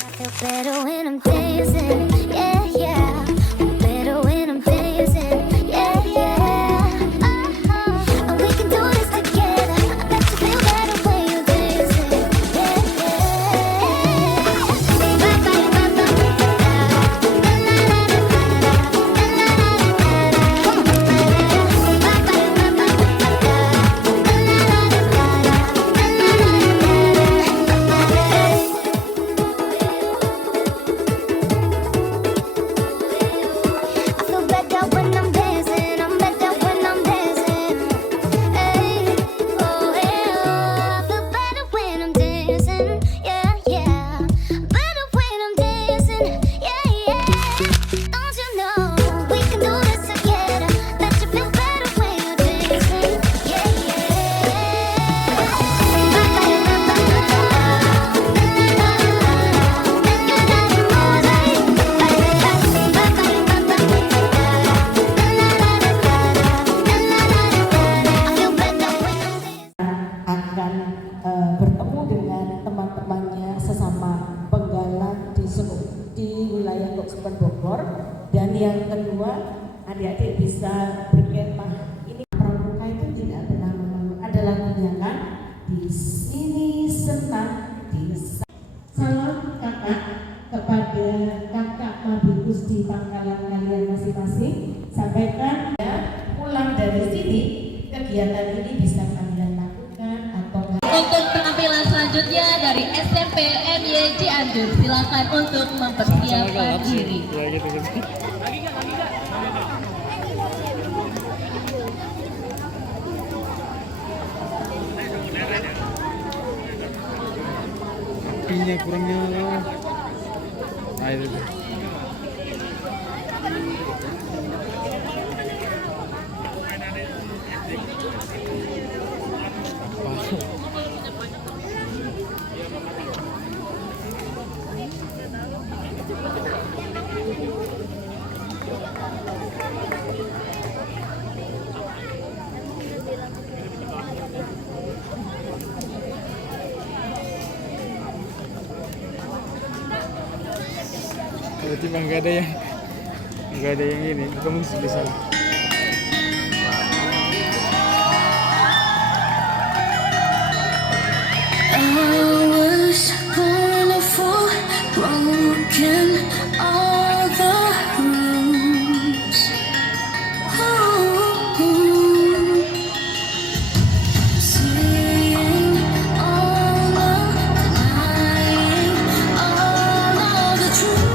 I feel better when I'm dancing, yeah, yeah. Feel better when I'm dancing, yeah, yeah. And we can do this together. I bet you feel better when you're dancing, yeah, I feel better when I'm dancing. I'm better when I'm dancing. Hey, oh yeah. I feel better when I'm dancing. Yeah, yeah. Better when I'm dancing. Yeah, yeah. Don't you know we can do this together? Bet you feel better when you're dancing. Yeah, akan bertemu dengan teman-temannya sesama penggalan di wilayah Kabupaten Bogor. Dan yang kedua, adik-adik bisa berkemah. Ini pramuka itu tidak pernah mengeluh. Ada lagunya kan? Di sini senang, di salam kakak kepada kakak Mabikus di pangkalan kalian masing-masing. Sampaikan ya, pulang dari sini kegiatan ini bisa kalian lakukan atau Untuk penampilan selanjutnya dari SMP MY Cianjur, silakan untuk mempersiapkan diri. Apinya kurang nyala. Nah, itu. Berarti mah nggak ada yang ini, kamu bisa. I was born a fool, broken all the rules. Seeing all of lying, all of the truth.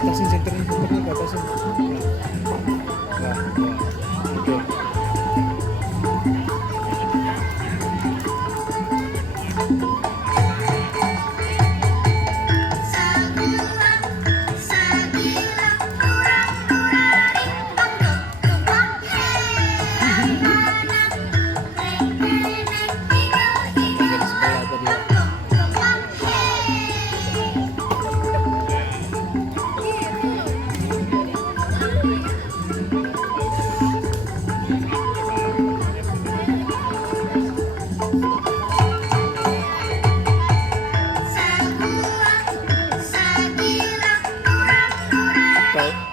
Atasin senternya ke atasin. Nah, oke. Dari sebelah tadi ya.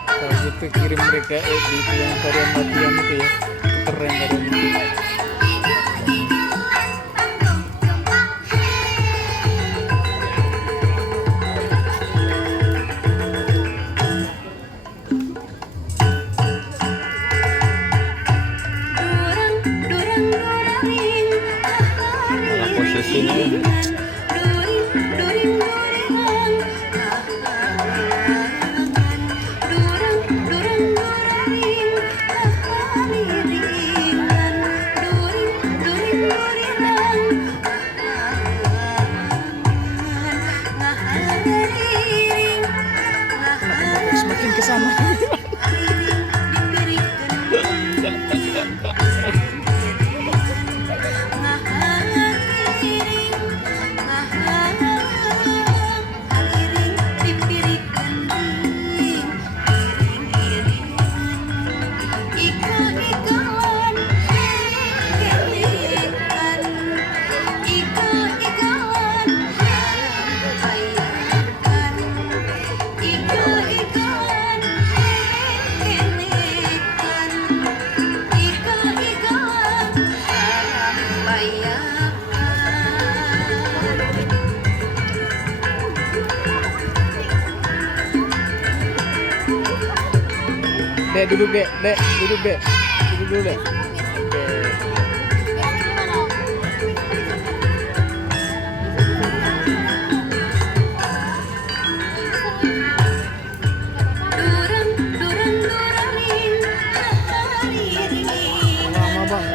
Kalau gitu kirim mereka di itu yang tarian latihan itu ya, itu keren tarian itu. Malah posisinya semakin kesana. Dek, duduk dek, duduk dek, duduk dulu dek. Oke. Lama bang.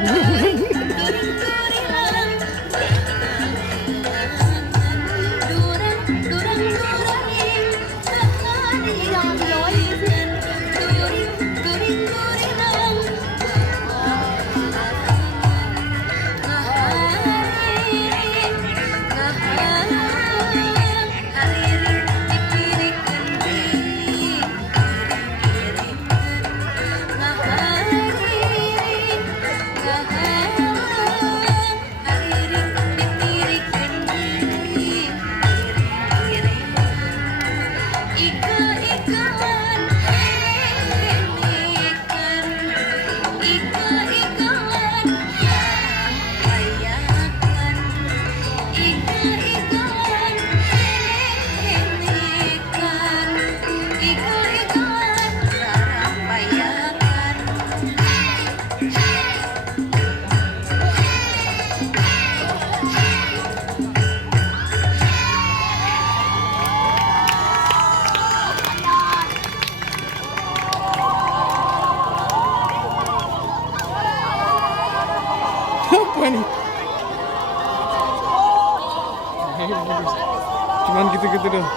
nih. Cuman gitu-gitu doang.